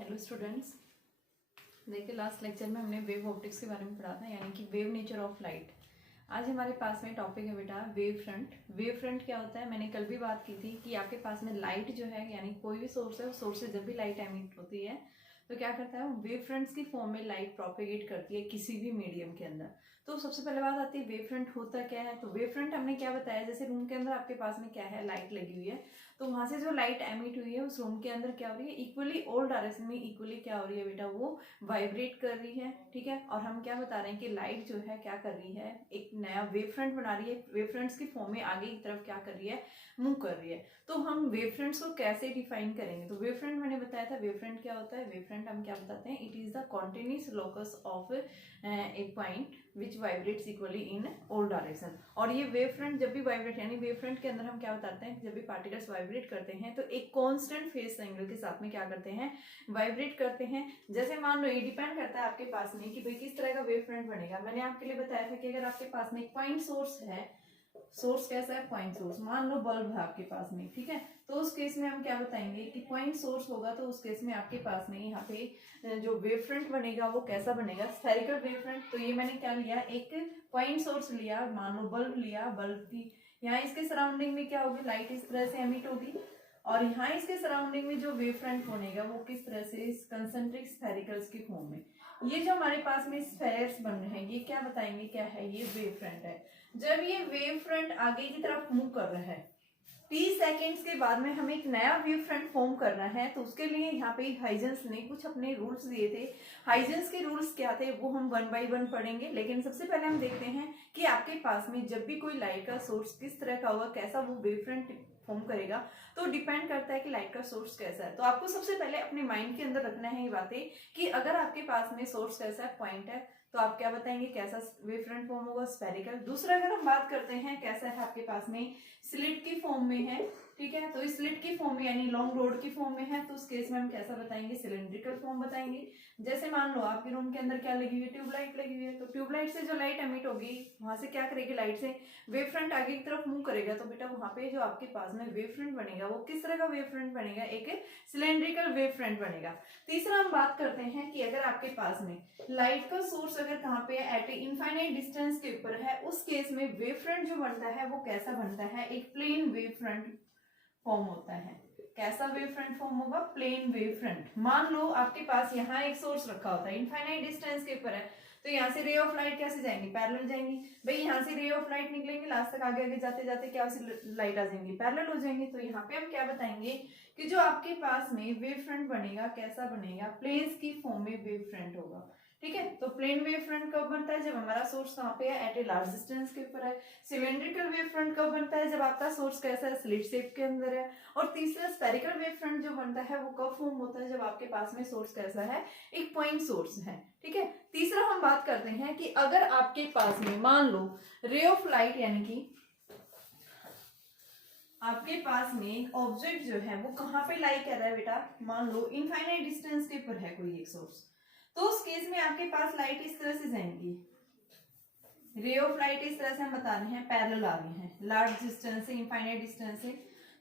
Hello students, देखिए last lecture में हमने वेव ऑप्टिक्स के बारे में पढ़ा था, यानी कि वेव नेचर ऑफ लाइट। आज हमारे पास में टॉपिक है बेटा वेव फ्रंट। वेव फ्रंट क्या होता है, मैंने कल भी बात की थी कि आपके पास में लाइट जो है, यानी कोई भी सोर्स है, उस सोर्स से जब भी लाइट एमिट होती है तो क्या करता है, वो वेव फ्रंट्स की फॉर्म में लाइट प्रोपेगेट करती है किसी भी मीडियम के अंदर। तो सबसे पहले बात आती है वेव फ्रंट होता क्या है। तो वेव फ्रंट हमने क्या बताया, जैसे रूम के अंदर आपके पास में क्या है, लाइट लगी हुई है, तो वहां से जो लाइट एमिट हुई है उस रूम के अंदर क्या हो रही है, इक्वली ऑल डायरेक्शन में इक्वली क्या हो रही है बेटा, वो वाइब्रेट कर रही है। ठीक है, और हम क्या बता रहे हैं कि लाइट जो है क्या कर रही है, एक नया वेव फ्रंट बना रही है, वेव फ्रंट्स की फॉर्म में आगे की तरफ क्या कर रही है, मूव कर रही है। तो हम वेव फ्रंट्स को कैसे डिफाइन करेंगे, तो वेव फ्रंट मैंने बताया था, वेव फ्रंट क्या होता है, वेव फ्रंट हम क्या बताते हैं, it is the continuous locus of A point which vibrates equally in all direction. और ये वेव फ्रंट जब भी वाइब्रेट, यानी वेव फ्रंट के अंदर हम क्या बताते हैं, जब भी पार्टिकल्स वाइब्रेट करते हैं तो एक कांस्टेंट फेज एंगल के साथ में क्या करते हैं, वाइब्रेट करते हैं। जैसे मान लो, ये डिपेंड करता है आपके पास में कि भाई किस तरह का वेव फ्रंट बनेगा। मैंने आपके लिए बताया था कि अगर आपके पास में एक पॉइंट सोर्स है, सोर्स कैसा है, पॉइंट सोर्स, मान लो बल्ब है आपके पास में, ठीक है, तो उस केस में हम क्या बताएंगे कि पॉइंट सोर्स होगा, तो उस केस में आपके पास में यहाँ पे जो वेव फ्रंट बनेगा वो कैसा बनेगा, स्फेरिकल वेव फ्रंट। तो ये मैंने क्या लिया, एक पॉइंट सोर्स लिया, मान लो बल्ब लिया, बल्ब की यहाँ इसके सराउंडिंग में क्या होगी, लाइट इस तरह से एमिट होगी, और यहाँ इसके सराउंडिंग में जो वेव फ्रंट बनेगा वो किस तरह से, इस कंसेंट्रिक स्फेरिकल्स की फॉर्म में। ये जो हमारे पास में स्फेयर्स बन रहे हैं, ये क्या बताएंगे, क्या है, ये वेव फ्रंट है। जब ये वेव फ्रंट आगे की तरफ मूव कर रहा है, 30 सेकेंड्स के बाद में हमें एक नया वेव फ्रंट फॉर्म करना है, तो उसके लिए यहाँ पे हाइजेंस ने कुछ अपने रूल्स दिए थे। हाइजेंस के रूल्स क्या थे वो हम 1 बाय 1 पढ़ेंगे, लेकिन सबसे पहले हम देखते हैं कि आपके पास में जब भी कोई लाइट का सोर्स किस तरह का होगा, कैसा वो वेव फ्रंट फॉर्म करेगा, तो डिपेंड करता है कि लाइट का सोर्स कैसा है। तो आपको सबसे पहले अपने माइंड के अंदर रखना है ये बातें कि अगर आपके पास में सोर्स कैसा है, पॉइंट है, तो आप क्या बताएंगे, कैसा वेव फ्रंट फॉर्म होगा, स्फेरिकल। दूसरा अगर हम बात करते हैं कैसा है आपके पास में, स्लिट की फॉर्म में है, ठीक है, तो इस स्लिट की फॉर्म में यानी लॉन्ग रोड की फॉर्म में है, तो उस केस में हम कैसा बताएंगे, सिलेंड्रिकल फॉर्म बताएंगे। जैसे मान लो आपके रूम के अंदर क्या लगी हुई है, ट्यूबलाइट लगी हुई है, तो ट्यूबलाइट से जो लाइट एमिट होगी वहां से क्या करेगी, लाइट से वेव फ्रंट आगे की तरफ मूव करेगा, तो बेटा वहां पे जो आपके पास में वेव फ्रंट बनेगा वो किस तरह का वेव फ्रंट बनेगा, एक सिलेंड्रिकल वेव फ्रंट बनेगा। तीसरा हम बात करते हैं कि अगर आपके पास में लाइट का सोर्स अगर कहाँ पे है, एट ए इनफाइनाइट डिस्टेंस के ऊपर है, उस केस में वेव फ्रंट जो बनता है वो कैसा बनता है, एक प्लेन वेव फ्रंट फॉर्म होता है। कैसा वेव फ्रंट फॉर्म होगा, प्लेन वेव फ्रंट। मान लो आपके पास यहाँ एक सोर्स रखा होता है, इनफाइनाइट डिस्टेंस के ऊपर है, तो यहाँ से रे ऑफ लाइट कैसे जाएंगी, पैरेलल जाएंगी। भाई यहाँ से रे ऑफ लाइट निकलेंगे, लास्ट तक आगे आगे जाते जाते क्या लाइट आ जाएंगी, पैरेलल हो जाएंगी। तो यहाँ पे हम क्या बताएंगे कि जो आपके पास में वेव फ्रंट बनेगा कैसा बनेगा, प्लेन्स की फॉर्म में वेव फ्रंट होगा। ठीक है, तो प्लेन वेव फ्रंट कब बनता है, जब हमारा सोर्स कहाँ पे है, एट ए लार्ज डिस्टेंस के ऊपर है। सिलेंड्रिकल वेव फ्रंट कब बनता है, जब आपका सोर्स कैसा है, स्लिट शेप के अंदर है। और तीसरा स्फेरिकल वेव फ्रंट जो बनता है वो कब फॉर्म होता है, जब आपके पास में सोर्स कैसा है, एक पॉइंट सोर्स है। ठीक है, तीसरा हम बात करते हैं कि अगर आपके पास में मान लो रे ऑफ लाइट, यानी कि आपके पास में एक ऑब्जेक्ट जो है वो कहाँ पे लाई कर रहा है बेटा, मान लो इनफाइनाइट डिस्टेंस के ऊपर है कोई एक सोर्स, तो उस केस में आपके पास लाइट इस तरह से जाएंगी, रे ऑफ लाइट इस तरह से हम बता रहे हैं पैरेलल आ रही हैं, लार्ज डिस्टेंस से, इनफाइनाइट डिस्टेंस से।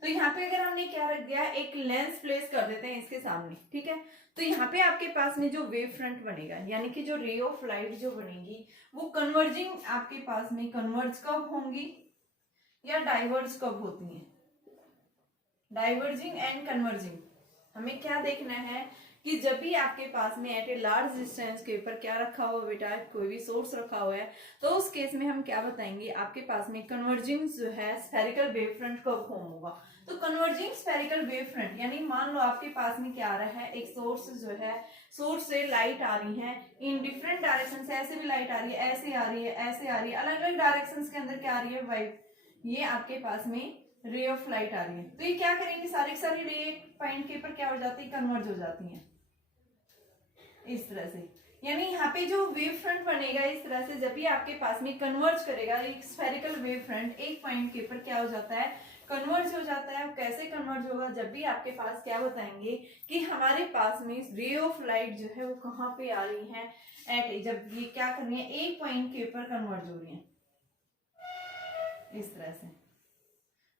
तो यहाँ पे अगर हमने क्या रख दिया, एक लेंस प्लेस कर देते हैं इसके सामने, ठीक है, तो यहाँ पे आपके पास में जो वेव फ्रंट बनेगा, यानी कि जो रे ऑफ लाइट जो बनेगी वो कन्वर्जिंग आपके पास में, कन्वर्ज कब होंगी या डाइवर्ज कब होती है, डाइवर्जिंग एंड कन्वर्जिंग। हमें क्या देखना है कि जब भी आपके पास में एट ए लार्ज डिस्टेंस के ऊपर क्या रखा हुआ बेटा, कोई भी सोर्स रखा हुआ है, तो उस केस में हम क्या बताएंगे, आपके पास में कन्वर्जिंग जो है स्फेरिकल वेव फ्रंट कब फॉर्म होगा। तो कन्वर्जिंग स्फेरिकल वेव फ्रंट, यानी मान लो आपके पास में क्या आ रहा है, एक सोर्स जो है, सोर्स से लाइट आ रही है इन डिफरेंट डायरेक्शन से, ऐसे भी लाइट आ रही है, ऐसे आ रही है, ऐसे आ रही है, अलग अलग डायरेक्शन के अंदर क्या आ रही है, वाइट, ये आपके पास में रे ऑफ लाइट आ रही है। तो ये क्या करेंगे, सारी सारी रे पॉइंट के ऊपर क्या हो जाती है, कन्वर्ज हो जाती हैं इस तरह से। यानी यहाँ पे जो वेव फ्रंट बनेगा इस तरह से, जब भी आपके पास में कन्वर्ज करेगा एक स्फेरिकल वेव फ्रंट, एक पॉइंट के ऊपर क्या हो जाता है, कन्वर्ज हो जाता है। कैसे कन्वर्ज होगा, जब भी आपके पास क्या बताएंगे कि हमारे पास में रे ऑफ लाइट जो है वो कहाँ पे आ रही है, एट, जब ये क्या कर रही है, एक पॉइंट के ऊपर कन्वर्ज हो रही है इस तरह से।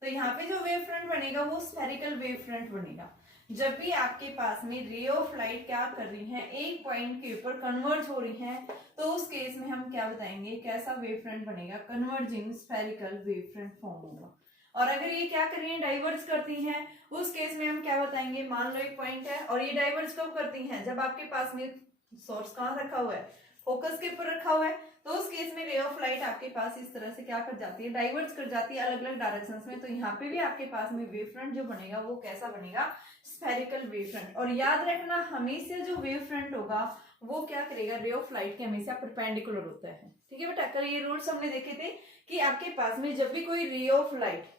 तो यहाँ पे जो वेव फ्रंट बनेगा वो स्फेरिकल वेव फ्रंट बनेगा। जब भी आपके पास में रे ऑफ लाइट क्या कर रही है, एक पॉइंट के ऊपर कन्वर्ज हो रही है, तो उस केस में हम क्या बताएंगे, कैसा वेव फ्रंट बनेगा, converging spherical wave front form होगा। और अगर ये क्या कर रही है, डाइवर्ज करती हैं, उस केस में हम क्या बताएंगे, मान लो एक पॉइंट है और ये डाइवर्ज कब करती हैं, जब आपके पास में सोर्स कहाँ रखा हुआ है, फोकस के ऊपर रखा हुआ है, तो उस केस में रे ऑफ लाइट आपके पास इस तरह से क्या कर जाती है, डाइवर्ज कर जाती है अलग अलग डायरेक्शंस में। तो यहाँ पे भी आपके पास में वेव फ्रंट जो बनेगा वो कैसा बनेगा, स्फेरिकल वेव फ्रंट। और याद रखना हमेशा जो वेव फ्रंट होगा वो क्या करेगा, रे ऑफ लाइट के हमेशा परपेंडिकुलर होता है। ठीक है बेटा, कल ये रूल्स हमने देखे थे कि आपके पास में जब भी कोई रे ऑफ लाइट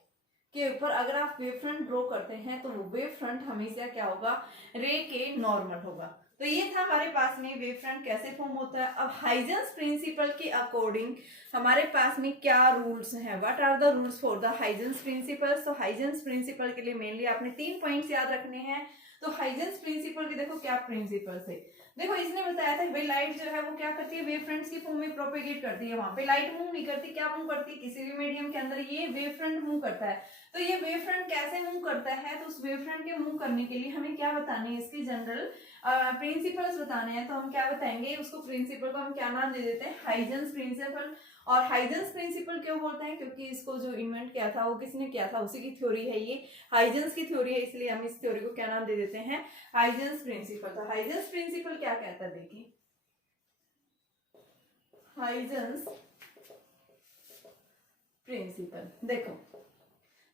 के ऊपर अगर आप वेव फ्रंट ड्रॉ करते हैं तो वो वेव फ्रंट हमेशा क्या होगा, रे के नॉर्मल होगा। तो ये था हमारे पास में वेव फ्रंट कैसे फॉर्म होता है। अब हाइजेंस प्रिंसिपल के अकॉर्डिंग हमारे पास में क्या रूल्स हैं, what are the rules for the Huygens principle. तो हाइजेंस प्रिंसिपल के लिए मेनली आपने 3 पॉइंट्स याद रखने हैं। तो हाइजेंस प्रिंसिपल के देखो क्या प्रिंसिपल्स है, देखो इसने बताया था भाई लाइट जो है वो क्या करती है, वेव फ्रंट्स की फॉर्म में प्रोपेगेट करती है। वहां पे लाइट मूव नहीं करती, क्या मूव करती है, किसी भी मीडियम के अंदर ये वेव फ्रंट मूव करता है। तो ये वेव फ्रंट कैसे मूव करता है, तो उस वेव फ्रंट के मूव करने के लिए हमें क्या बताने हैं, इसकी जनरल प्रिंसिपल्स बताने हैं। तो हम क्या बताएंगे, उसको प्रिंसिपल को हम क्या नाम दे देते हैं, हाइजेंस प्रिंसिपल। और हाइजेंस प्रिंसिपल क्यों बोलते हैं, क्योंकि इसको जो इन्वेंट किया था वो किसने किया था, उसी की थ्योरी है, ये हाइजेंस की थ्योरी है, इसलिए हम इस थ्योरी को क्या नाम दे देते हैं, हाइजेंस प्रिंसिपल। तो हाइजेंस प्रिंसिपल क्या कहता है, देखिए हाइजेंस प्रिंसिपल। देखो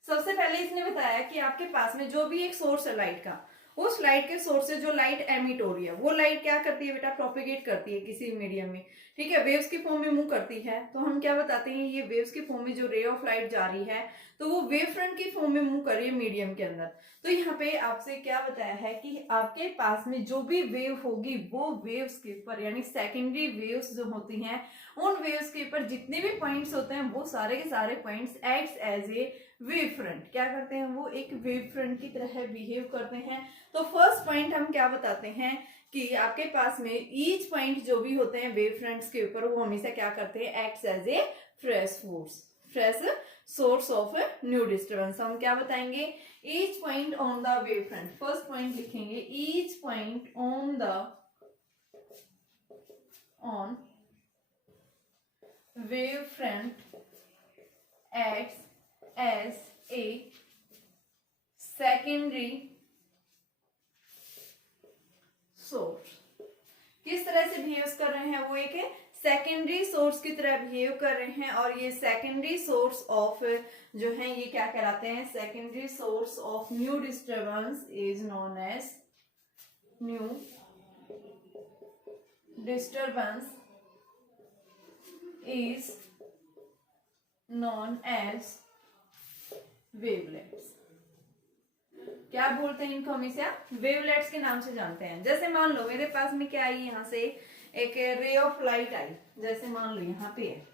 सबसे पहले इसने बताया कि आपके पास में जो भी एक सोर्स है लाइट का, उस लाइट के सोर्स से जो लाइट एमिट हो रही है वो लाइट क्या करती है बेटा, प्रोपेगेट करती है किसी मीडियम में। ठीक है, वेव्स की फॉर्म में मूव करती है। तो हम क्या बताते हैं, ये वेव्स की फॉर्म में जो रे ऑफ लाइट जा रही है तो वो वेव फ्रंट की फॉर्म में मूव कर रही है मीडियम के अंदर। तो यहाँ पे आपसे क्या बताया है कि आपके पास में जो भी वेव होगी वो वेव्स के ऊपर यानी सेकेंडरी वेव्स जो होती हैं, उन वेव्स के ऊपर जितने भी पॉइंट्स होते हैं वो सारे के सारे points acts as a wave front, क्या करते हैं, वो एक वेव फ्रंट की तरह बिहेव करते हैं। तो फर्स्ट पॉइंट हम क्या बताते हैं कि आपके पास में ईच पॉइंट जो भी होते हैं वेव फ्रंट्स के ऊपर वो हमेशा क्या करते हैं, acts as a fresh force, fresh source of new disturbance. हम क्या बताएंगे, each point on the wave front, first point लिखेंगे, each point on wave front acts as a secondary source। किस तरह से बिहेव कर रहे हैं, वो एक सेकेंडरी सोर्स की तरह बिहेव कर रहे हैं। और ये सेकेंडरी सोर्स ऑफ जो है ये क्या कहलाते हैं, secondary source of new disturbance is known as new disturbance is known as wavelets. क्या बोलते हैं इनको, हमेशा वेवलेट्स के नाम से जानते हैं। जैसे मान लो मेरे पास में क्या आई, यहाँ से एक रे ऑफ लाइट आई, जैसे मान लो यहाँ पे है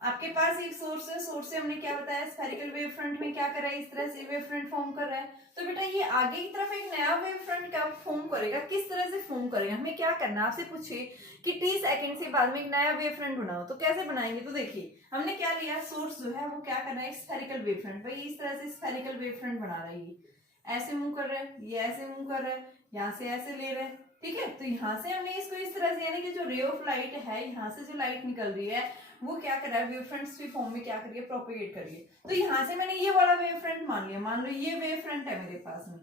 आपके पास एक सोर्स है, सोर्स से हमने क्या बताया, स्फेरिकल वेव फ्रंट में क्या कर रहा है, इस तरह से वेव फ्रंट फॉर्म कर रहा है। तो बेटा ये आगे की तरफ एक नया वेव फ्रंट क्या फॉर्म करेगा, किस तरह से फॉर्म करेगा, हमें क्या करना, आपसे पूछिए कि t सेकंड से बाद में एक नया वेव फ्रंट बनाओ तो कैसे बनाएंगे। तो देखिए हमने क्या लिया, सोर्स जो है वो क्या कर रहा है, स्फेरिकल वेव फ्रंट, भाई इस तरह से स्फेरिकल वेव फ्रंट बना रहा है, ये ऐसे मूव कर रहा है, ये ऐसे मूव कर रहा है, यहाँ से ऐसे ले रहे हैं। ठीक है, तो यहाँ से हमने इसको इस तरह से यानी कि जो रे ऑफ लाइट है, यहाँ से जो लाइट निकल रही है वो क्या कर रहा है, वेव फ्रंट्स की फॉर्म में क्या करिए, प्रोपेगेट करिए। तो यहाँ से मैंने ये वाला वेव फ्रंट मान लिया, मान लो ये वेव फ्रंट है मेरे पास में।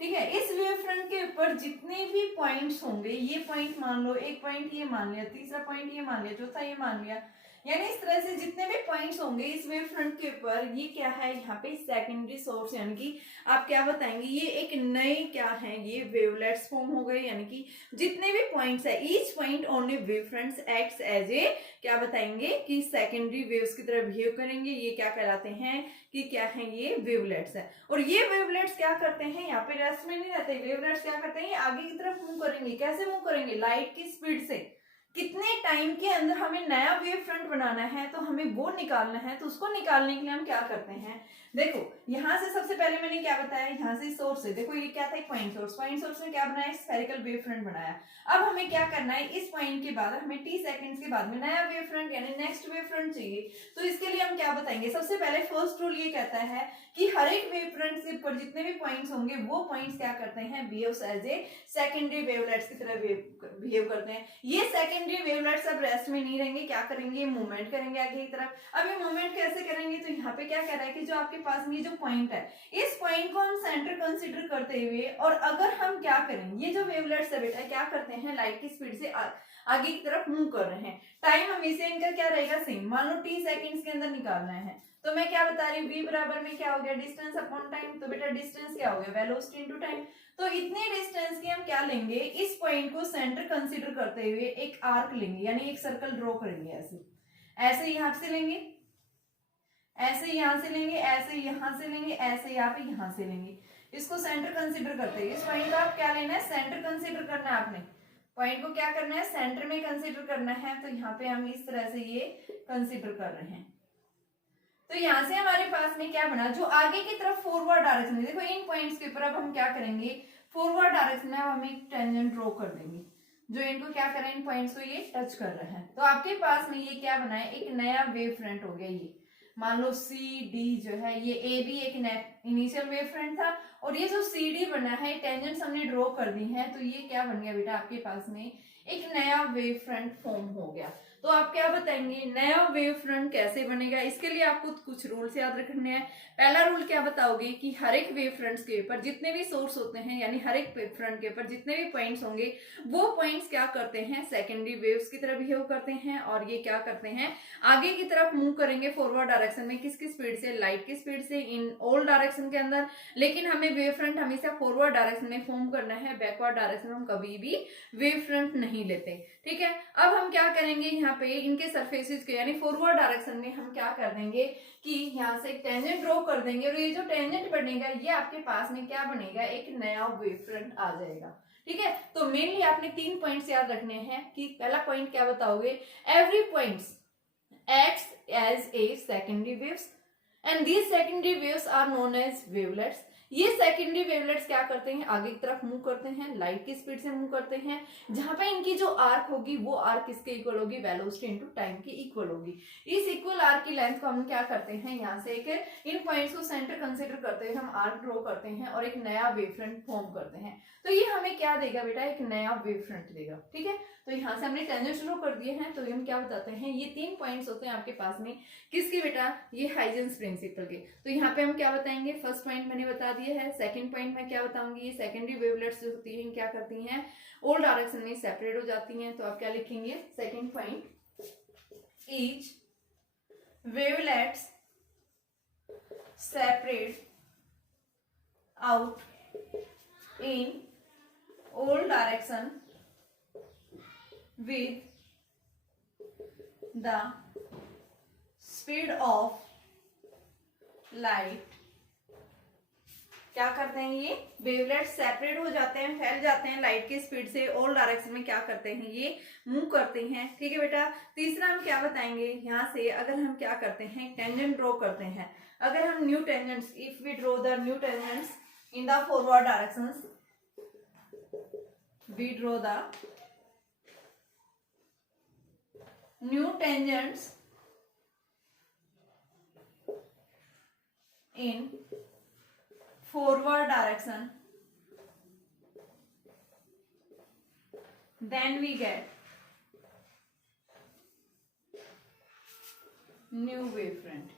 ठीक है, इस वेव फ्रंट के ऊपर जितने भी पॉइंट्स होंगे, ये पॉइंट मान लो, एक पॉइंट ये मान लिया, तीसरा पॉइंट ये मान लिया, चौथा ये मान लिया, यानी इस तरह से जितने भी पॉइंट्स होंगे इस वेव फ्रंट के ऊपर, ये क्या है, यहाँ पे सेकेंडरी सोर्स, यानी कि आप क्या बताएंगे, ये एक नए क्या है, ये वेवलेट्स फॉर्म हो गए। यानी कि जितने भी पॉइंट्स है, each point on a wave fronts acts as a क्या बताएंगे कि सेकेंडरी वेव्स की तरह बिहेव करेंगे। ये क्या कहलाते हैं कि क्या है, ये वेवलेट्स है। और ये वेवलेट्स क्या करते हैं, यहाँ पे रेस्ट में नहीं रहते, वेवलेट्स क्या करते हैं, आगे की तरफ मूव करेंगे। कैसे मूव करेंगे, लाइट की स्पीड से। कितने टाइम के अंदर हमें नया वेव फ्रंट बनाना है तो हमें वो निकालना है, तो उसको निकालने के लिए हम क्या करते हैं, देखो यहाँ से सबसे पहले मैंने क्या बताया, यहाँ से सोर्स है, देखो ये क्या था, एक पॉइंट सोर्स में क्या बनाया, स्फेरिकल वेव फ्रंट बनाया। अब हमें क्या करना है, इस पॉइंट के बाद हमें t सेकंड्स के बाद में नया वेव फ्रंट यानी नेक्स्ट वेव फ्रंट चाहिए। तो इसके लिए हम क्या बताएंगे, सबसे पहले फर्स्ट रूल ये कहता है कि हर एक वेव फ्रंट के ऊपर जितने भी पॉइंट्स होंगे वो पॉइंट्स क्या करते हैं, behaves as a secondary wavelets की तरह बिहेव करते हैं। ये सेकेंडरी वेवलेट्स अब रेस्ट में नहीं रहेंगे, क्या करेंगे, मूवमेंट करेंगे आगे की तरफ। अब ये मूवमेंट कैसे करेंगे, तो यहाँ पे क्या कह रहा है कि जो आपके पास में ये जो पॉइंट है, इस पॉइंट को हम सेंटर कंसीडर करते हुए, और अगर हम क्या करें, ये जो वेवलेट्स है बेटा क्या करते हैं, लाइट की स्पीड से आगे की तरफ मूव कर रहे हैं। टाइम हमेशा इनका क्या रहेगा, सेम। मान लो t सेकंड्स के अंदर निकालना है, तो मैं क्या बता रही हूँ, v बराबर में क्या हो गया, डिस्टेंस अपॉन टाइम। तो बेटा डिस्टेंस क्या हो गया, वेलोसिटी इनटू टाइम। तो इतने डिस्टेंस की हम क्या लेंगे, इस पॉइंट को सेंटर कंसीडर करते हुए एक आर्क लेंगे, यानी एक सर्कल ड्रॉ करेंगे। ऐसे यहाँ से लेंगे, ऐसे यहाँ से लेंगे, ऐसे यहाँ से लेंगे, ऐसे यहाँ से लेंगे। इसको सेंटर कंसीडर करते हैं। इस पॉइंट को आप क्या लेना है, सेंटर कंसीडर करना है। आपने पॉइंट को क्या करना है, सेंटर में कंसीडर करना है। तो यहाँ पे हम इस तरह से ये कंसीडर कर रहे हैं। तो यहाँ से हमारे पास में क्या बना, जो आगे की तरफ फॉरवर्ड डायरेक्शन में, देखो इन पॉइंट्स के ऊपर अब हम क्या करेंगे, फॉरवर्ड डायरेक्शन में हम एक टेंजेंट ड्रॉ कर देंगे जो इनको क्या करें, इन पॉइंट्स को ये टच कर रहे हैं। तो आपके पास में ये क्या बना है, एक नया वेव फ्रंट हो गया। ये मान लो सी डी जो है, ये ए भी एक इनिशियल वेव फ्रंट था, और ये जो सी डी बना है, टेंजेंट्स हमने ड्रॉ कर दी है। तो ये क्या बन गया बेटा, आपके पास में एक नया वेव फ्रंट फॉर्म हो गया। तो आप क्या बताएंगे, नया वेव फ्रंट कैसे बनेगा, इसके लिए आपको कुछ रूल्स याद रखने हैं। पहला रूल क्या बताओगे कि हर एक वेव फ्रंट्स के ऊपर जितने भी सोर्स होते हैं, यानी हर एक वेव फ्रंट के ऊपर जितने भी पॉइंट्स होंगे, वो पॉइंट्स क्या करते हैं, सेकेंडरी वेव्स की तरह बिहेव करते हैं, और ये क्या करते हैं, आगे की तरफ मूव करेंगे फॉरवर्ड डायरेक्शन में। किसकी स्पीड से, लाइट की स्पीड से, इन ऑल डायरेक्शन के अंदर। लेकिन हमें वेव फ्रंट हमेशा फॉरवर्ड डायरेक्शन में फॉर्म करना है, बैकवर्ड डायरेक्शन में हम कभी भी वेव फ्रंट नहीं लेते। ठीक है, अब हम क्या करेंगे, यहाँ पे इनके सरफेसेस के यानी फॉरवर्ड डायरेक्शन में हम क्या कर देंगे कि यहाँ से एक टेंजेंट ड्रॉ कर देंगे, और ये जो टेंजेंट बनेगा ये आपके पास में क्या बनेगा, एक नया वेव फ्रंट आ जाएगा। ठीक है, तो मेनली आपने 3 पॉइंट्स याद रखने हैं। कि पहला पॉइंट क्या बताओगे, every points acts as a secondary waves and these secondary waves are known as wavelets। ये सेकेंडरी वेवलेट्स क्या करते हैं, आगे की तरफ मूव करते हैं, लाइट की स्पीड से मूव करते हैं। जहां पे इनकी जो आर्क होगी वो आर्क किसके इक्वल होगी, वेलोसिटी इनटू टाइम की इक्वल होगी। इस इक्वल आर्क की लेंथ को हम क्या करते हैं, यहाँ से एक इन पॉइंट्स को सेंटर कंसीडर करते हुए हम आर्क ड्रॉ करते हैं और एक नया वेव फ्रंट फॉर्म करते हैं। तो ये हमें क्या देगा बेटा, एक नया वेव फ्रंट देगा। ठीक है, तो यहाँ से हमने टेंजेंट ड्रॉ कर दिए हैं। तो हम क्या बताते हैं, ये 3 पॉइंट्स होते हैं आपके पास में, किसकी बेटा, ये हाइजेंस प्रिंसिपल के। तो यहाँ पे हम क्या बताएंगे, फर्स्ट पॉइंट मैंने बता दिया है। सेकंड पॉइंट में क्या बताऊंगी, ये सेकेंडरी वेवलेट्स जो होती हैं क्या करती हैं, ऑल डायरेक्शन में सेपरेट हो जाती हैं। तो आप क्या लिखेंगे, second point, each wavelets separate out in all direction with the speed of light। क्या करते हैं, ये वेवलेट सेपरेट हो जाते हैं, फैल जाते हैं लाइट की स्पीड से, ऑल डायरेक्शन में क्या करते हैं, ये मूव करते हैं। ठीक है बेटा, तीसरा हम क्या बताएंगे, यहाँ से अगर हम क्या करते हैं, टेंजेंट ड्रॉ करते हैं। अगर हम new tangents, if we draw the new tangents in the forward directions, we draw the new tangents in forward direction, then we get new wavefront।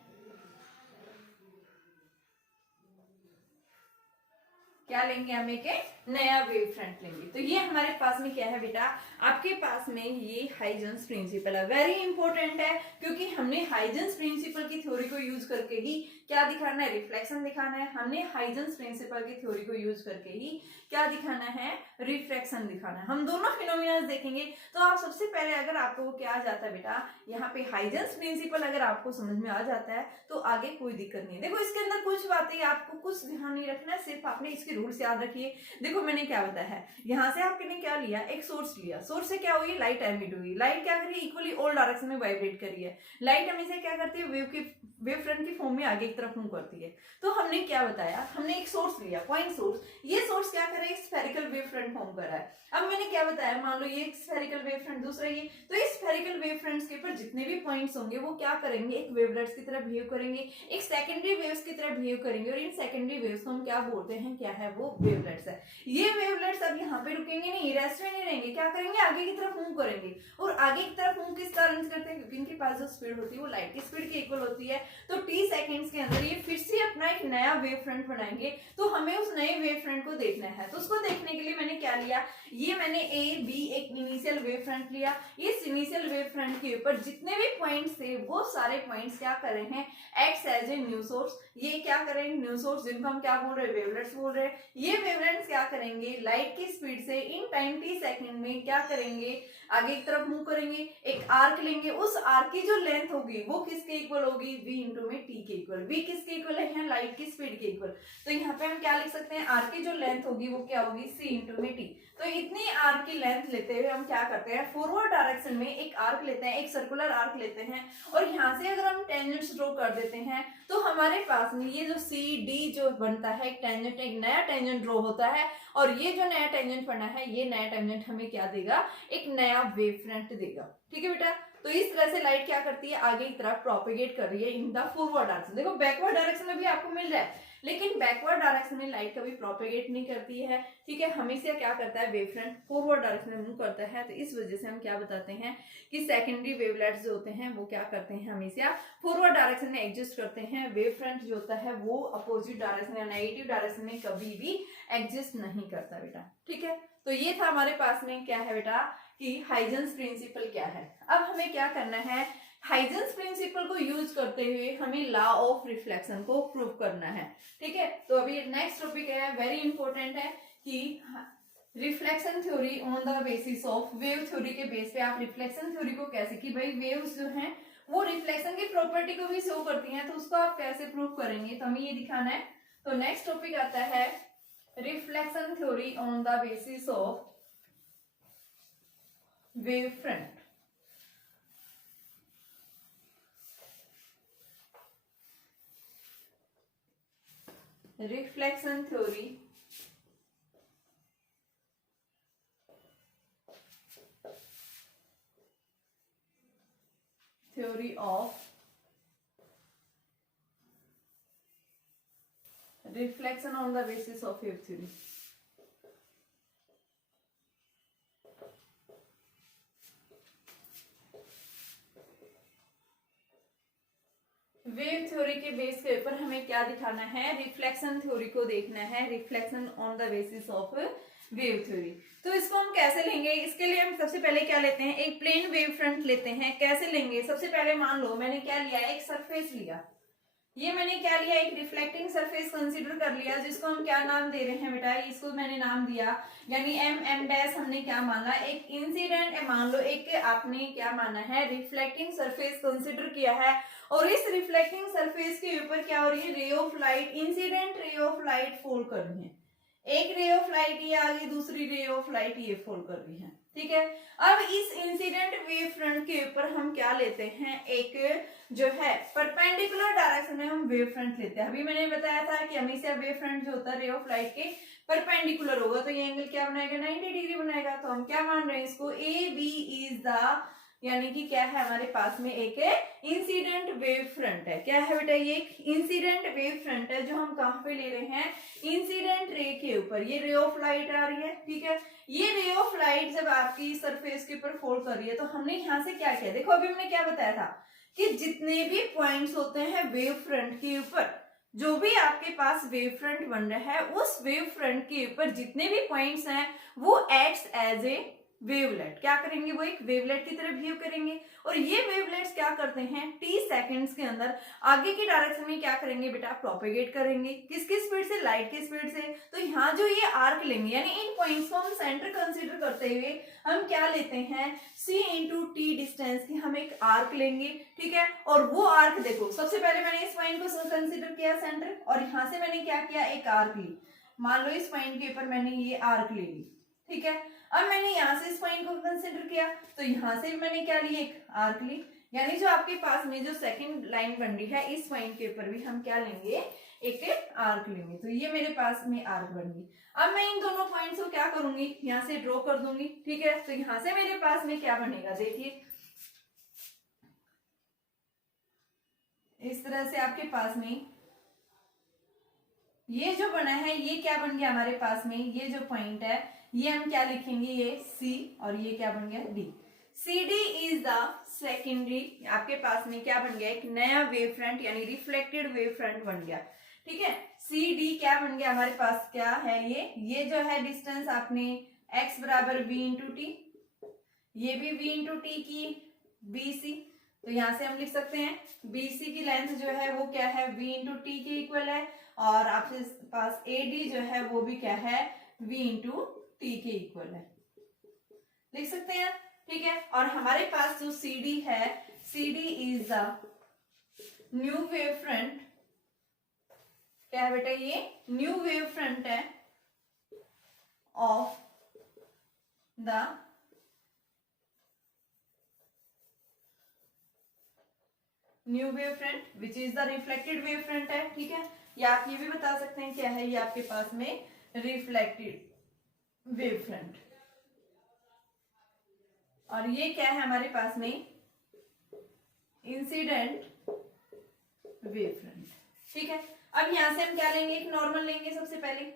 क्या लेंगे, हम एक नया वेव फ्रंट लेंगे। तो ये हमारे पास में क्या है बेटा, आपके पास में ये हाइजेंस प्रिंसिपल है। वेरी इंपॉर्टेंट है, क्योंकि हमने हाइजेंस प्रिंसिपल की थ्योरी को यूज करके ही क्या दिखाना है, रिफ्लेक्शन दिखाना है। हमने हाइजेंस प्रिंसिपल की थ्योरी को यूज करके ही क्या दिखाना है, रिफ्लेक्शन दिखाना है। हम दोनों फिनोमिना देखेंगे। तो आप सबसे पहले अगर आपको क्या आ जाता है बेटा, यहाँ पे हाइजेंस प्रिंसिपल अगर आपको समझ में आ जाता है तो आगे कोई दिक्कत नहीं है। देखो इसके अंदर कुछ बातें आपको कुछ ध्यान नहीं रखना है, सिर्फ आपने इसके रूल्स याद रखिए। देखो मैंने क्या बताया है, यहाँ से आपने क्या लिया, एक सोर्स लिया, सोर्स से क्या हुई, लाइट एमिट हुई। लाइट क्या करी, इक्वली ऑल डायरेक्शन में वाइब्रेट करी है। लाइट हमेशा क्या करती है, वेव फ्रंट की फॉर्म में आगे की तरफ मूव करती है। तो हमने क्या बताया, हमने एक सोर्स लिया, पॉइंट सोर्स, ये सोर्स क्या करे, एक स्फेरिकल वेव फ्रंट फॉर्म कर रहा है। अब मैंने क्या बताया, मान लो ये एक स्फेरिकल वेव फ्रंट, दूसरा ये, तो इस स्फेरिकल वेव फ्रंट्स के ऊपर जितने भी पॉइंट्स होंगे वो क्या करेंगे, एक वेवलेट्स की तरह बिहेव करेंगे, एक सेकेंडरी वेव्स की तरह बिहेव करेंगे, और इन सेकेंडरी वेव्स को हम क्या बोलते हैं, क्या है वो, वेवलेट्स है। ये वेवलेट्स अब यहाँ पे रुकेंगे नहीं, रेस्ट में नहीं रहेंगे, क्या करेंगे, आगे की तरफ मूव करेंगे। और आगे की तरफ मूव किस कारण से करते हैं, क्योंकि इनके पास जो स्पीड होती है वो लाइट की स्पीड के इक्वल होती है। तो t सेकेंड्स के अंदर ये फिर से अपना एक नया वेव फ्रंट बनाएंगे। तो हमें उस नए वेव फ्रंट को देखना है, तो उसको देखने के लिए मैंने क्या लिया, ये मैंने ए बी एक इनिशियल वेव फ्रंट लिया। इस इनिशियल वेव फ्रंट के ऊपर जितने भी पॉइंट्स थे वो सारे पॉइंट्स क्या कर रहे हैं, acts as a new source. ये क्या करेंगे, न्यू सोर्स, जिनको हम क्या बोल रहे हैं, वेवलेट्स बोल रहे हैं। ये वेवलेट्स क्या करेंगे, लाइट की स्पीड से इन टाइम t सेकंड में क्या करेंगे, आगे की तरफ मूव करेंगे, एक आर्क लेंगे, उस आर्क की जो लेंथ होगी वो किसके इक्वल होगी, v इंटू में t के इक्वल। v किसके इक्वल है, यहाँ लाइट की स्पीड के इक्वल। तो यहाँ पे हम क्या लिख सकते हैं, आर्क की जो लेंथ होगी वो क्या होगी, c इंटू में t। तो इतनी आर्क की लेंथ लेते हुए हम क्या करते हैं, फॉरवर्ड डायरेक्शन में एक आर्क लेते हैं, एक सर्कुलर आर्क लेते हैं, और यहाँ से अगर हम टेंजेंट्स ड्रॉ कर देते हैं तो हमारे पास में ये जो सी डी जो बनता है, एक टेंजेंट, एक नया टेंजेंट ड्रॉ होता है। और ये जो नया टेंजेंट बना है, ये नया टेंजेंट हमें क्या देगा, एक नया वेव फ्रंट देगा। ठीक है बेटा, तो इस तरह से लाइट क्या करती है, आगे की तरफ प्रोपेगेट कर रही है इन द फॉरवर्ड डायरेक्शन। देखो बैकवर्ड डायरेक्शन में भी आपको मिल रहा है, लेकिन बैकवर्ड डायरेक्शन में लाइट कभी प्रोपेगेट नहीं करती है। ठीक है, हमेशा क्या करता है, वेव फ्रंट फॉरवर्ड डायरेक्शन में मूव करता है। तो इस वजह से हम क्या बताते हैं कि सेकेंडरी वेवलेट्स जो होते हैं वो क्या करते हैं, हमेशा फॉरवर्ड डायरेक्शन में एग्जिस्ट करते हैं। वेव फ्रंट जो होता है वो अपोजिट डायरेक्शन या नेगेटिव डायरेक्शन में कभी भी एग्जिस्ट नहीं करता बेटा। ठीक है, तो ये था हमारे पास में क्या है बेटा, कि हाइजेंस प्रिंसिपल क्या है। अब हमें क्या करना है, हाइजेंस प्रिंसिपल को यूज करते हुए हमें लॉ ऑफ रिफ्लेक्शन को प्रूव करना है। ठीक है, तो अभी नेक्स्ट टॉपिक है, वेरी इंपॉर्टेंट है, कि reflection theory on the basis of wave theory के बेस पे आप रिफ्लेक्शन थ्योरी को कैसे, कि भाई वेव्स जो हैं वो रिफ्लेक्शन की प्रॉपर्टी को भी शो करती हैं, तो उसको आप कैसे प्रूव करेंगे, तो हमें ये दिखाना है। तो नेक्स्ट टॉपिक आता है reflection theory on the basis of wave front. Reflection theory of reflection on the basis of wave theory. Wave theory के बेस के ऊपर हमें क्या दिखाना है, रिफ्लेक्शन थ्योरी को देखना है, reflection on the basis of wave theory. तो इसको हम कैसे लेंगे, इसके लिए हम सबसे पहले क्या लेते हैं, एक प्लेन वेव फ्रंट लेते हैं। कैसे लेंगे, सबसे पहले मान लो मैंने क्या लिया, एक सरफेस लिया, ये मैंने क्या लिया, एक रिफ्लेक्टिंग सरफेस कंसीडर कर लिया, जिसको हम क्या नाम दे रहे हैं बेटा, इसको मैंने नाम दिया, यानी एम डैश हमने क्या माना, एक इंसिडेंट, मान लो एक आपने क्या माना है, रिफ्लेक्टिंग सरफेस कंसीडर किया है। और इस रिफ्लेक्टिंग सरफेस के ऊपर क्या हो रही है, ray of light, incident ray of light fall कर रही है। एक रे ऑफ लाइट ये आ गई, दूसरी रे ऑफ लाइट ये फॉल कर रही है। ठीक है, अब इस इंसिडेंट वेव फ्रंट के ऊपर हम क्या लेते हैं, एक जो है परपेंडिकुलर डायरेक्शन में हम वेव फ्रंट लेते हैं। अभी मैंने बताया था कि हमेशा वेव फ्रंट जो होता है रे ऑफ लाइट के परपेंडिकुलर होगा, तो ये एंगल क्या बनाएगा, 90 डिग्री बनाएगा। तो हम क्या मान रहे हैं इसको, ए बी इज द, यानी कि क्या है हमारे पास में एक इंसिडेंट वेव फ्रंट है। क्या है बेटा, ये एक इंसिडेंट वेव फ्रंट है जो हम कहाँ पे ले रहे हैं, इंसिडेंट रे के ऊपर। ये रे ऑफ लाइट आ रही है, ठीक है, ये रे ऑफ लाइट जब आपकी सरफेस के ऊपर फॉल कर रही है, तो हमने यहाँ से क्या किया, देखो अभी हमने क्या बताया था कि जितने भी पॉइंट्स होते हैं वेव फ्रंट के ऊपर, जो भी आपके पास वेव फ्रंट बन रहा है, उस वेव फ्रंट के ऊपर जितने भी पॉइंट्स हैं वो एक्ट्स एज ए वेवलेट। क्या करेंगे, वो एक वेवलेट की तरह बिहेव करेंगे। और ये वेवलेट्स क्या करते हैं, टी सेकंड्स के अंदर आगे की डायरेक्शन में क्या करेंगे बेटा, प्रोपेगेट करेंगे। किसकी स्पीड से, लाइट की स्पीड से। तो यहाँ जो ये आर्क लेंगे, यानी इन पॉइंट्स को हम सेंटर कंसीडर करते हुए हम क्या लेते हैं, c इंटू टी डिस्टेंस की हम एक आर्क लेंगे। ठीक है, और वो आर्क देखो, सबसे पहले मैंने इस पॉइंट को कंसीडर किया सेंटर, और यहाँ से मैंने क्या किया, एक आर्क ली। मान लो इस पॉइंट के ऊपर मैंने ये आर्क ले ली। ठीक है, अब मैंने यहाँ से इस पॉइंट को कंसीडर किया, तो यहाँ से मैंने क्या ली, एक आर्क ली। यानी जो आपके पास में जो सेकंड लाइन बन रही है इस पॉइंट के ऊपर भी हम क्या लेंगे, एक आर्क लेंगे। तो ये मेरे पास में आर्क बन गई। अब मैं इन दोनों पॉइंट्स को क्या करूंगी, यहाँ से ड्रॉ कर दूंगी, ठीक है। तो यहाँ से मेरे पास में क्या बनेगा, देखिए इस तरह से आपके पास में ये जो बना है ये क्या बन गया हमारे पास में, ये जो पॉइंट है ये हम क्या लिखेंगे, ये सी, और ये क्या बन गया, D. C D is the secondary, आपके पास में क्या बन गया, एक नया वेव फ्रंट यानी रिफ्लेक्टेड वेव फ्रंट बन गया, ठीक है। सी डी क्या बन गया हमारे पास, क्या है ये जो है डिस्टेंस आपने x बराबर v इंटू टी, ये भी v इंटू टी की बी सी। तो यहां से हम लिख सकते हैं बी सी की लेंथ जो है वो क्या है, v इंटू टी के इक्वल है, और आपके पास ए डी जो है वो भी क्या है, v इंटू टी के इक्वल है, लिख सकते हैं, ठीक है। और हमारे पास जो सी डी है, C D is the new wave front, क्या है बेटा, ये न्यू वेव फ्रंट है of the new wave front which is the reflected wave front है, ठीक है। या आप ये भी बता सकते हैं क्या है, ये आपके पास में रिफ्लेक्टेड वेव फ्रंट, और ये क्या है हमारे पास में, इंसिडेंट वेव फ्रंट, ठीक है। अब यहां से हम क्या लेंगे, एक नॉर्मल लेंगे। सबसे पहले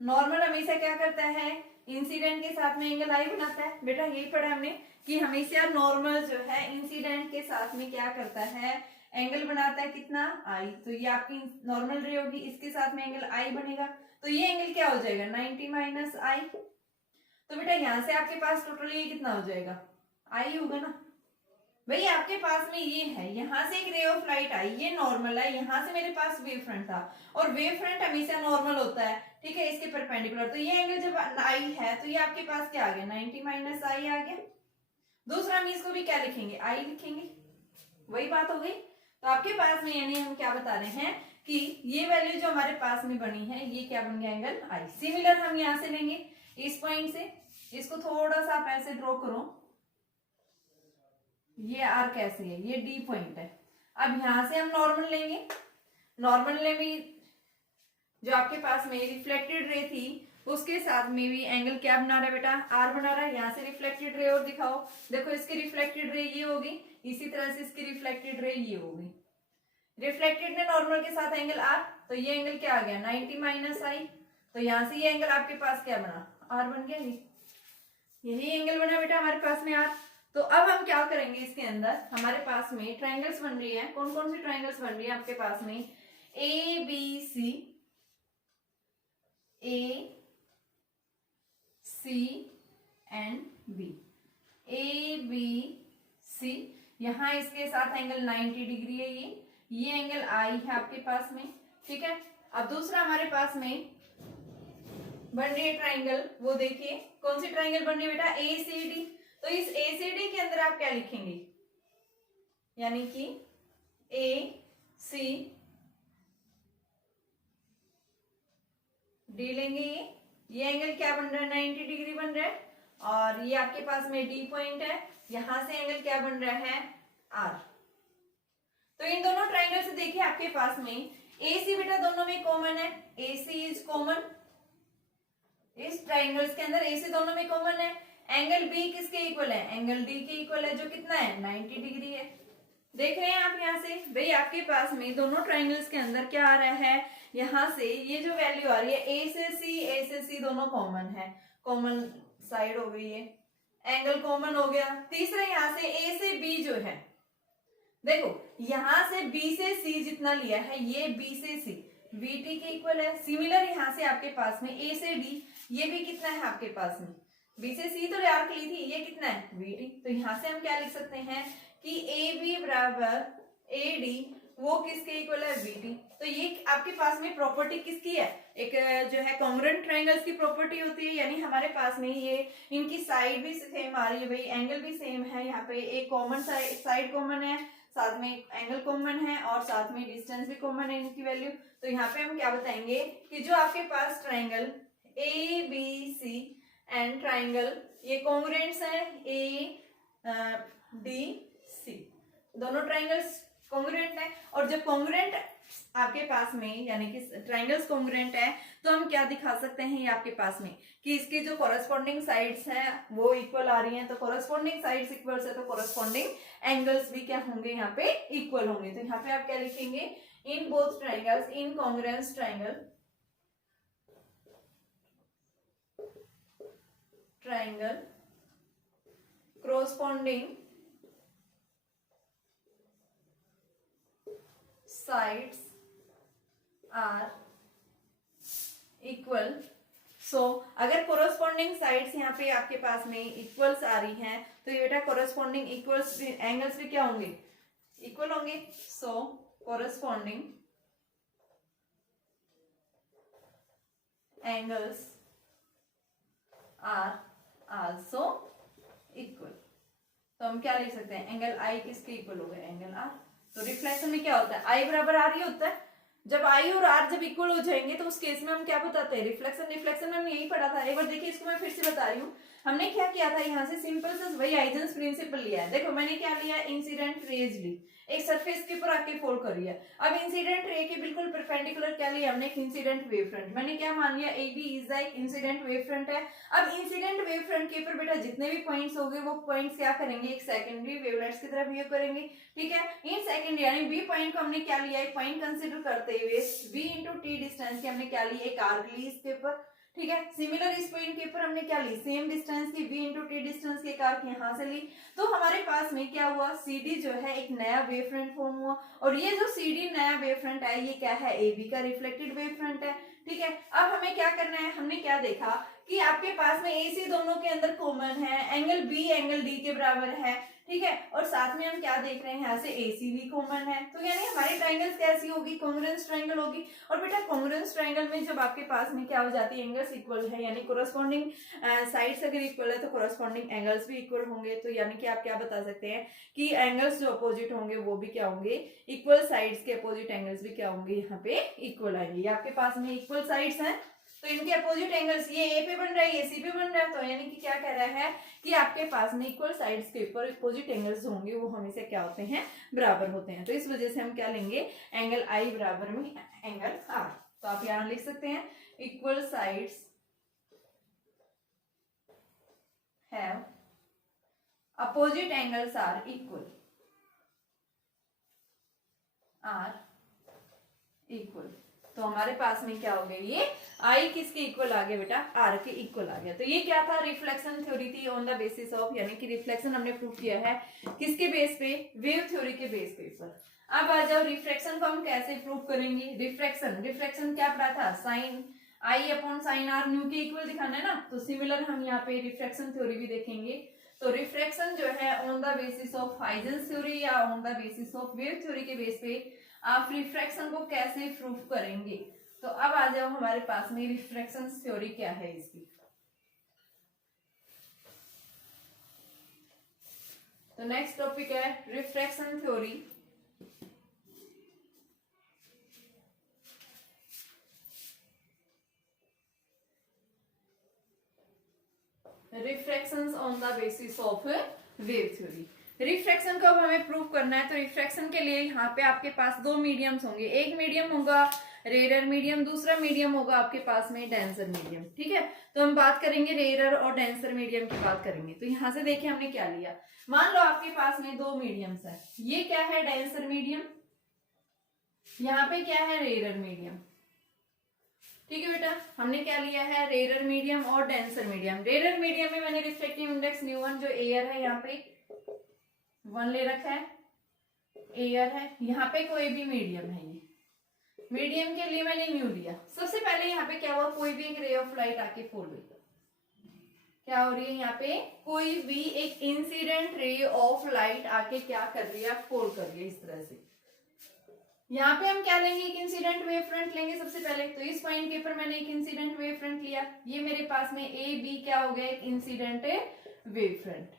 नॉर्मल हमेशा क्या करता है, इंसिडेंट के साथ में एंगल आई बनाता है। बेटा यही पढ़ा हमने कि हमेशा नॉर्मल जो है इंसिडेंट के साथ में क्या करता है, एंगल बनाता है, कितना, आई। तो ये आपकी नॉर्मल रे होगी, इसके साथ में एंगल आई बनेगा, तो ये एंगल क्या हो जाएगा, 90 माइनस आई। तो बेटा यहां से आपके पास टोटल ये कितना हो जाएगा, आई होगा ना भाई। आपके पास में ये है, यहां से एक रे ऑफ लाइट आई, ये नॉर्मल है, यहां से मेरे पास वेव फ्रंट था, और वेव फ्रंट हमेशा नॉर्मल होता है, ठीक है, इसके परपेंडिकुलर। तो ये एंगल जब आई है तो ये आपके पास क्या आ गया, 90 माइनस आई आ गया। दूसरा हम इसको भी क्या लिखेंगे, आई लिखेंगे, वही बात हो गई। तो आपके पास में यानी हम क्या बता रहे हैं कि ये वैल्यू जो हमारे पास में बनी है ये क्या बन गया, एंगल आई। सिमिलर हम यहां से लेंगे इस पॉइंट से, इसको थोड़ा सा आप ऐसे ड्रॉ करो, ये आर कैसे है, ये डी पॉइंट है। अब यहां से हम नॉर्मल लेंगे, नॉर्मल में भी जो आपके पास में रिफ्लेक्टेड रे थी उसके साथ में भी एंगल क्या बना रहा है बेटा, आर बना रहा है। यहाँ से रिफ्लेक्टेड रे और दिखाओ, देखो इसकी रिफ्लेक्टेड रे ये होगी, इसी तरह से इसकी रिफ्लेक्टेड रे ये होगी। रिफ्लेक्टेड ने नॉर्मल के साथ एंगल आर, तो ये एंगल क्या आ गया, 90 माइनस आई। तो यहाँ से ये एंगल आपके पास क्या बना, आर बन गया, यही एंगल बना बेटा हमारे पास में आर। तो अब हम क्या करेंगे, इसके अंदर हमारे पास में ट्रायंगल्स बन रही है, कौन कौन सी ट्रायंगल्स बन रही है आपके पास में, A B C, A C and B, A B C. यहां इसके साथ एंगल 90 डिग्री है, ये एंगल आई है आपके पास में, ठीक है। अब दूसरा हमारे पास में बन रही है ट्राइंगल, वो देखिए कौन सी ट्राइंगल बन रही है बेटा, ए सी डी। तो इस ए सी डी के अंदर आप क्या लिखेंगे, यानी कि ए सी डी लेंगे, ये एंगल क्या बन रहा है, 90 डिग्री बन रहा है, और ये आपके पास में डी पॉइंट है, यहां से एंगल क्या बन रहा है, आर। तो इन दोनों ट्राइंगल से देखिए आपके पास में ए सी बेटा दोनों में कॉमन है, ए सी इज कॉमन, इस ट्राइंगल्स के अंदर ए सी दोनों में कॉमन है। एंगल बी किसके इक्वल है, एंगल डी के इक्वल है, जो कितना है, 90 डिग्री है। देख रहे हैं आप यहाँ से भाई आपके पास में दोनों ट्राइंगल्स के अंदर क्या आ रहा है, यहाँ से ये जो वैल्यू आ रही है ए से सी दोनों कॉमन है, कॉमन साइड हो गई है, एंगल कॉमन हो गया। तीसरा यहाँ से ए से बी जो है, देखो यहाँ से बी से सी जितना लिया है ये बी से सी वीटी के इक्वल है। सिमिलर यहाँ से आपके पास में ए से डी, ये भी कितना है आपके पास में, बी से सी तो आर्क ली थी, ये कितना है, वीटी। तो यहाँ से हम क्या लिख सकते हैं कि ए बी बराबर ए डी, वो किसके इक्वल है, वीटी। तो ये आपके पास में प्रॉपर्टी किसकी है, एक जो है कॉन्ग्रुएंट ट्रायंगल्स की प्रॉपर्टी होती है, यानी हमारे पास में ये इनकी साइड भी सेम आ रही है, भाई एंगल भी सेम है, यहाँ पे एक कॉमन साइड कॉमन है, साथ में एंगल कॉमन है, और साथ में डिस्टेंस भी कॉमन है इनकी वैल्यू। तो यहाँ पे हम क्या बताएंगे कि जो आपके पास triangle A B C and triangle ये कॉन्ग्रुएंट्स है, ए डी सी, दोनों ट्राइंगल्स कॉन्ग्रुएंट है। और जब कॉन्ग्रुएंट आपके पास में यानी कि ट्राइंगल्स कॉन्ग्रुएंट है तो हम क्या दिखा सकते हैं ये आपके पास में कि इसकी जो कॉरेस्पॉन्डिंग साइड्स हैं वो इक्वल आ रही हैं। तो कॉरेस्पॉन्डिंग साइड्स इक्वल है तो कॉरेस्पॉन्डिंग एंगल्स भी क्या होंगे यहाँ पे इक्वल होंगे। तो यहाँ पे आप क्या लिखेंगे, in both triangles in congruence triangle corresponding sides are equal। सो अगर कोरोस्पॉन्डिंग साइड्स यहाँ पे आपके पास में इक्वल्स आ रही हैं तो ये बेटा कोरोस्पॉन्डिंग इक्वल्स एंगल्स भी क्या होंगे, इक्वल होंगे। So corresponding angles are also equal. तो हम क्या लिख सकते हैं, एंगल आई किसके इक्वल हो गया, एंगल आर। तो रिफ्लेक्शन में क्या होता है, आई बराबर आर ही होता है। जब आई और आर जब इक्वल हो जाएंगे तो उस केस में हम क्या बताते हैं, रिफ्लेक्शन। रिफ्लेक्शन में हमने यही पढ़ा था, एक बार देखिए इसको मैं फिर से बता रही हूँ। हमने क्या किया था, यहाँ से सिंपल से वही आइजेंस प्रिंसिपल लिया है। देखो मैंने क्या लिया, इंसिडेंट रेज ली, एक सरफेस के ऊपर आके फोल्ड कर लिया। अब इंसिडेंट रे के बिल्कुल परपेंडिकुलर क्या लिया हमने, एक इंसिडेंट वेव फ्रंट। मैंने क्या मान लिया, ए बी इज एक इंसिडेंट वेव फ्रंट है। अब इंसिडेंट वेव फ्रंट के ऊपर बेटा जितने भी पॉइंट्स होंगे वो पॉइंट्स क्या करेंगे, एक सेकेंडरी वेवलेट्स की तरह बिहेव करेंगे। ठीक है, इन सेकेंडरी यानी बी पॉइंट को हमने क्या लिया, एक पॉइंट कंसिडर करते हुए बी इंटू टी डिस्टेंस की हमने क्या ली, एक आर्क ली इसके ऊपर। ठीक है, सिमिलर इस पॉइंट के ऊपर हमने क्या ली, सेम डिस्टेंस की v इंटू टी डिस्टेंस के आर्क यहाँ से ली। तो हमारे पास में क्या हुआ, CD जो है एक नया वेव फ्रंट फॉर्म हुआ। और ये जो CD नया वेव फ्रंट है ये क्या है, AB का रिफ्लेक्टेड वेव फ्रंट है। ठीक है, अब हमें क्या करना है, हमने क्या देखा कि आपके पास में AC दोनों के अंदर कॉमन है, एंगल B एंगल D के बराबर है। ठीक है, और साथ में हम क्या देख रहे हैं, यहाँ से AC भी कॉमन है। तो यानी हमारी ट्राइंगल्स कैसी होगी, कॉन्ग्रुएंस ट्राइंगल होगी। और बेटा कॉन्ग्रुएंस ट्राइंगल में जब आपके पास में क्या हो जाती है, एंगल्स इक्वल है यानी कोरस्पॉन्डिंग साइड्स अगर इक्वल है तो कोरस्पॉन्डिंग एंगल्स भी इक्वल होंगे। तो यानी कि आप क्या बता सकते हैं कि एंगल्स जो अपोजिट होंगे वो भी क्या होंगे, इक्वल साइड्स के अपोजिट एंगल्स भी क्या होंगे, यहाँ पे इक्वल आएंगे। आपके पास में इक्वल साइड्स हैं तो इनके अपोजिट एंगल्स, ये ए पे बन रहा है, ये सी पे बन रहा है। तो यानी कि क्या कह रहा है कि आपके पास में इक्वल साइड्स के ऊपर अपोजिट एंगल्स होंगे वो हमेशा क्या होते हैं, बराबर होते हैं। तो इस वजह से हम क्या लेंगे, एंगल आई बराबर में एंगल आर। तो आप यहां लिख सकते हैं equal sides have opposite angles are equal, तो हमारे पास में क्या हो गया, ये आई किसके इक्वल आ गया बेटा, आर के इक्वल आ गया। तो ये क्या था, रिफ्लेक्शन थ्योरी थी ऑन द बेसिस ऑफ, यानी कि रिफ्लेक्शन हमने प्रूव किया है किसके बेस पे, वेव थ्योरी के बेस पे ऊपर। अब आ जाओ रिफ्लेक्शन को हम कैसे प्रूव करेंगे। रिफ्लेक्शन क्या पढ़ा था, sine i upon sine r mu के इक्वल दिखाना है ना। तो सिमिलर हम यहाँ पे रिफ्लेक्शन थ्योरी भी देखेंगे। तो रिफ्लेक्शन जो है on the basis of Huygens theory या on the basis of wave theory के बेस पे आप रिफ्लेक्शन को कैसे प्रूव करेंगे। तो अब आ जाओ हमारे पास में रिफ्लेक्शन थ्योरी क्या है इसकी। तो नेक्स्ट टॉपिक है reflection theory. Reflections on the basis of wave theory. Reflection को अब हमें प्रूव करना है। तो रिफ्लेक्शन के लिए यहाँ पे आपके पास दो मीडियम्स होंगे, एक मीडियम होगा रेयर मीडियम, दूसरा मीडियम होगा आपके पास में डेंसर मीडियम। ठीक है, तो हम बात करेंगे रेयर और डेंसर मीडियम की बात करेंगे। तो यहाँ से देखिए हमने क्या लिया, मान लो आपके पास में दो मीडियम्स है, ये क्या है डेंसर मीडियम, यहाँ पे क्या है रेयर मीडियम। ठीक है बेटा, हमने क्या लिया है, रेयर मीडियम और डेंसर मीडियम। रेयर मीडियम में मैंने रिफ्लेक्टिव इंडेक्स न्यू1 जो एयर है यहाँ पे 1 ले रखा है, एयर है, यहाँ पे कोई भी मीडियम है, ये मीडियम के लिए मैंने न्यू लिया। सबसे पहले यहाँ पे क्या हुआ, कोई भी एक रे ऑफ लाइट आके फॉल हुई, क्या हो रही है यहाँ पे, कोई भी एक इंसिडेंट रे ऑफ लाइट आके क्या कर रही है, फॉल कर रही है इस तरह से। यहाँ पे हम क्या लेंगे, एक इंसिडेंट वेव फ्रंट लेंगे सबसे पहले। तो इस पॉइंट के ऊपर मैंने एक इंसिडेंट वेव फ्रंट लिया, ये मेरे पास में ए बी क्या हो गया, एक इंसिडेंट वेव फ्रंट।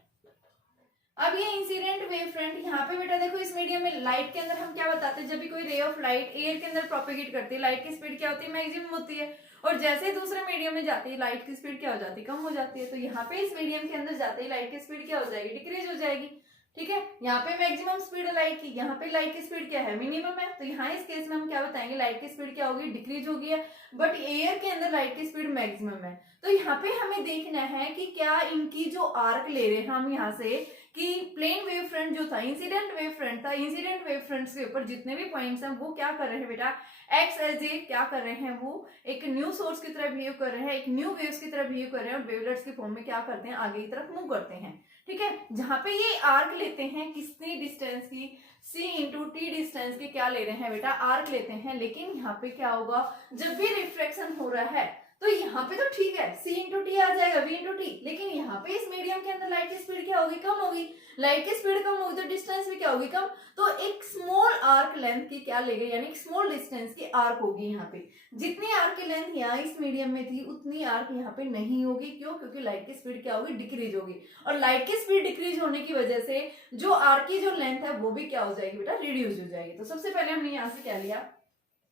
अब ये इंसिडेंट वेव फ्रंट, यहाँ पे बेटा देखो इस मीडियम में लाइट के अंदर हम क्या बताते हैं, जब भी कोई रे ऑफ लाइट एयर के अंदर प्रोपेगेट करती है, लाइट की स्पीड क्या होती है, मैक्सिमम होती है, और जैसे ही दूसरे मीडियम में जाती है लाइट की स्पीड क्या हो जाती है, कम हो जाती है। तो यहाँ पे इस मीडियम के अंदर जाते ही लाइट की स्पीड क्या हो जाएगी, डिक्रीज हो जाएगी। ठीक है, यहाँ पे मैक्सिमम स्पीड है लाइट की, यहाँ पे लाइट की स्पीड क्या है, मिनिमम है। तो यहाँ इस केस में हम क्या बताएंगे, लाइट की स्पीड क्या होगी, डिक्रीज होगी है, बट एयर के अंदर लाइट की स्पीड मैक्सिमम है। तो यहाँ पे हमें देखना है कि क्या इनकी जो आर्क ले रहे हैं हम यहाँ से, कि प्लेन वेव फ्रंट जो था, इंसिडेंट वेव फ्रंट था, इंसिडेंट वेव फ्रंट्स के ऊपर जितने भी पॉइंट्स हैं वो क्या कर रहे हैं बेटा, एक्स एज ए क्या कर रहे हैं, वो एक न्यू सोर्स की तरह बिहेव कर रहे हैं, एक न्यू वेव्स की तरह बिहेव कर रहे हैं, और वेवलेट्स के फॉर्म में क्या करते हैं, आगे की तरफ मूव करते हैं। ठीक है, जहां पे ये आर्क लेते हैं कितनी डिस्टेंस की, c इंटू टी डिस्टेंस की क्या ले रहे हैं बेटा, आर्क लेते हैं। लेकिन यहाँ पे क्या होगा, जब भी रिफ्लेक्शन हो रहा है तो यहाँ पे तो ठीक है c इंटू टी आ जाएगा, v इंटू टी, लेकिन यहाँ पे इस मीडियम के अंदर लाइट की स्पीड क्या होगी, कम होगी। लाइट की स्पीड कम होगी तो डिस्टेंस भी क्या होगी, कम। तो एक स्मॉल आर्क लेंथ की क्या ले गई, यानी एक स्मॉल डिस्टेंस की आर्क होगी यहाँ पे। जितनी आर्क की लेंथ यहाँ इस मीडियम में थी उतनी आर्क यहाँ पे नहीं होगी। क्यों, क्योंकि लाइट की स्पीड क्या होगी, डिक्रीज होगी, और लाइट की स्पीड डिक्रीज होने की वजह से जो आर्क की जो लेंथ है वो भी क्या हो जाएगी बेटा, रिड्यूस हो जाएगी। तो सबसे पहले हमने यहाँ से क्या लिया,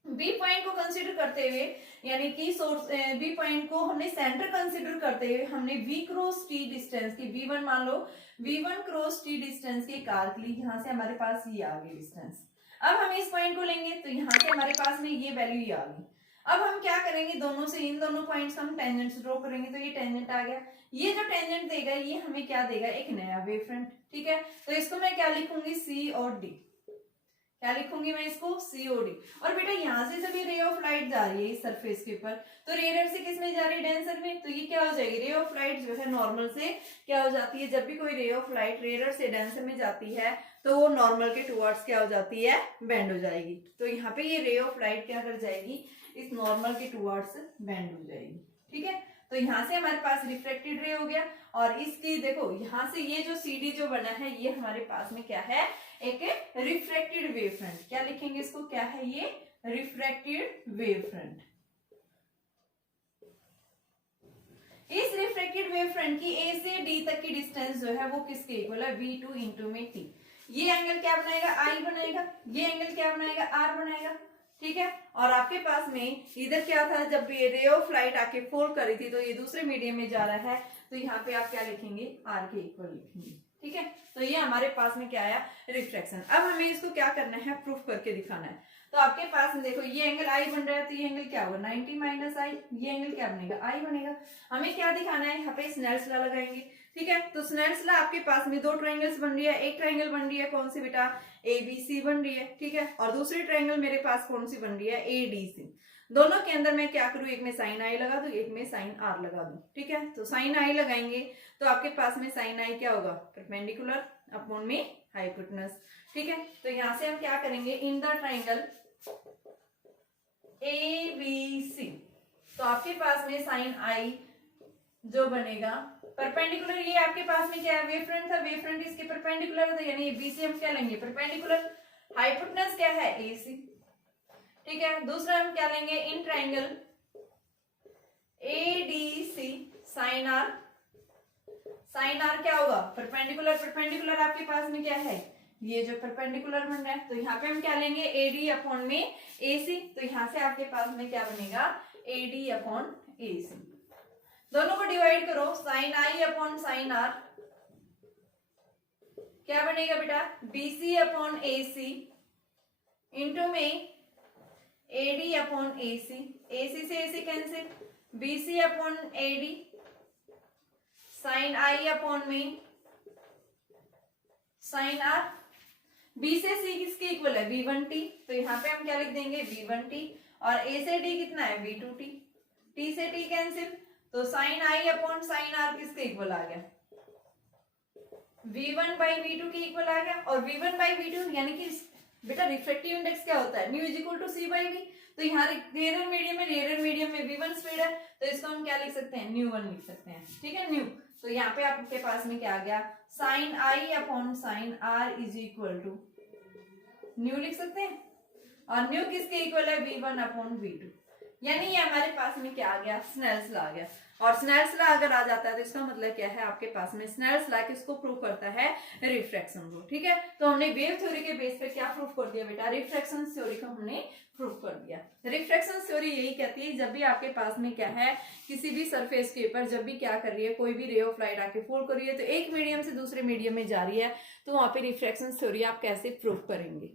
बी पॉइंट को कंसीडर करते हुए, यानी कि सोर्स बी पॉइंट को हमने सेंटर कंसीडर करते हुए हमने v क्रॉस टी डिस्टेंस की, v1 मान लो, v1 क्रॉस टी डिस्टेंस की एक आर्क ली, यहाँ से हमारे पास ये आ गई डिस्टेंस। अब हम इस पॉइंट को लेंगे तो यहाँ से हमारे पास में ये वैल्यू ये आ गई। अब हम क्या करेंगे, दोनों से इन दोनों पॉइंट्स का हम टेंजेंट ड्रॉ करेंगे, तो ये टेंजेंट आ गया। ये जो टेंजेंट देगा ये हमें क्या देगा, एक नया वेव फ्रंट। ठीक है, तो इसको मैं क्या लिखूंगी, सी और डी, क्या लिखूंगी मैं इसको, सीओडी। और बेटा यहाँ से जब ये रे ऑफ लाइट जा रही है इस सरफेस के ऊपर, तो रेयर से किस में जा रही है, डेंसर में, तो ये क्या हो जाएगी, रे ऑफ लाइट जो है नॉर्मल से क्या हो जाती है, जब भी कोई रे ऑफ लाइट रेयर से डेंसर में जाती है तो वो नॉर्मल के टुवर्ड्स क्या हो जाती है, बेंड हो जाएगी। तो यहाँ पे ये रे ऑफ लाइट क्या कर जाएगी, इस नॉर्मल के टुवर्ड्स बेंड हो जाएगी। ठीक है, तो यहाँ से हमारे पास रिफ्लेक्टेड रे हो गया, और इसकी देखो यहाँ से ये जो सीडी जो बना है ये हमारे पास में क्या है, एक रिफ्रैक्टेड वेव फ्रंट। क्या लिखेंगे इसको, क्या है ये, रिफ्रैक्टेड वेव फ्रंट। इस रिफ्रैक्टेड वेव फ्रंट की ए से डी तक की डिस्टेंस जो है वो किसके इक्वल है, v2 इंटू में t। ये एंगल क्या बनाएगा, I बनाएगा, ये एंगल क्या बनाएगा, R बनाएगा। ठीक है, और आपके पास में इधर क्या था, जब ये रे ऑफ लाइट आके फॉल करी थी तो ये दूसरे मीडियम में जा रहा है, तो यहाँ पे आप क्या लिखेंगे, R के इक्वल लिखेंगे। ठीक है, तो ये हमारे पास में क्या आया, रिफ्लेक्शन। अब हमें इसको क्या करना है, प्रूफ करके दिखाना है। तो आपके पास में देखो ये एंगल I बन रहा है, तो ये एंगल क्या होगा, 90 माइनस I, ये एंगल क्या बनेगा, I बनेगा। हमें क्या दिखाना है, यहाँ पे स्नेल्स लॉ लगाएंगे। ठीक है, तो स्नेल्स लॉ आपके पास में दो ट्रायंगल्स बन रही है, एक ट्रायंगल बन रही है कौन सी बेटा, ABC बन रही है। ठीक है, और दूसरी ट्रायंगल मेरे पास कौन सी बन रही है, ADC। दोनों के अंदर मैं क्या करूं, एक में साइन आई लगा दूं, एक में साइन आर लगा दूं। ठीक है, तो साइन आई लगाएंगे तो आपके पास में साइन आई क्या होगा, परपेंडिकुलर अपॉन में हाइपोटेनस। ठीक है, तो यहां से हम क्या करेंगे, इन द ट्रायंगल ABC, तो आपके पास में साइन आई जो बनेगा परपेंडिकुलर, ये आपके पास में क्या है, वेव फ्रंट था, वेव फ्रंट इसके परपेंडिकुलर था, यानी बीसी हम क्या लेंगे, परपेंडिकुलर। हाइपोटेनस क्या है, AC। ठीक है, दूसरा हम क्या लेंगे, in triangle ADC sine r. Sine r क्या होगा, परपेंडिकुलर, परपेंडिकुलर आपके पास में क्या है, ये जो परपेंडिकुलर बन रहा है, तो यहाँ पे हम क्या लेंगे, AD अपॉन में AC। तो यहाँ से आपके पास में क्या बनेगा, AD अपॉन AC। दोनों को डिवाइड करो, sine i upon sine r क्या बनेगा बेटा, BC अपॉन AC इंटू में AD अपॉन AC। AC से AC cancel, BC upon AD, sine i upon में साइन आर। B से C किसके इक्वल है, V1T, तो यहाँ पे हम क्या लिख देंगे, V1T, और A से D कितना है, V2T। T से T कैंसिल, तो sine i upon sine r किसके इक्वल आ गया, V1 बाई V2 के इक्वल आ गया। और V1 बाई V2 यानी कि बेटा रिफ्लेक्टिव इंडेक्स क्या होता है, mu is equal to C by V। तो यहाँ रेयर मीडियम में V1 स्पीड है, तो इसको हम क्या लिख सकते हैं, न्यू1 लिख सकते हैं। ठीक है, न्यू। तो यहाँ पे आपके पास में क्या आ गया, sine i upon sine r is equal to mu लिख सकते हैं, और न्यू किसके इक्वल है, V1 अपॉन V2। यानी ये हमारे पास में क्या आ गया, स्नेल्स लॉ आ गया। और स्नेल्स लॉ अगर आ जाता है तो इसका मतलब क्या है, आपके पास में स्नेल्स लॉ किसको प्रूव करता है, रिफ्रैक्शन को। ठीक है, तो हमने वेव थ्योरी के बेस पे क्या प्रूव कर दिया बेटा, रिफ्रैक्शन थ्योरी को हमने प्रूव कर दिया। रिफ्रैक्शन थ्योरी यही कहती है जब भी आपके पास में क्या है, किसी भी सरफेस के ऊपर जब भी क्या कर रही है, कोई भी रे ऑफ लाइट आके फॉल कर रही है तो एक मीडियम से दूसरे मीडियम में जा रही है, तो वहां पे रिफ्रैक्शन थ्योरी आप कैसे प्रूव करेंगे।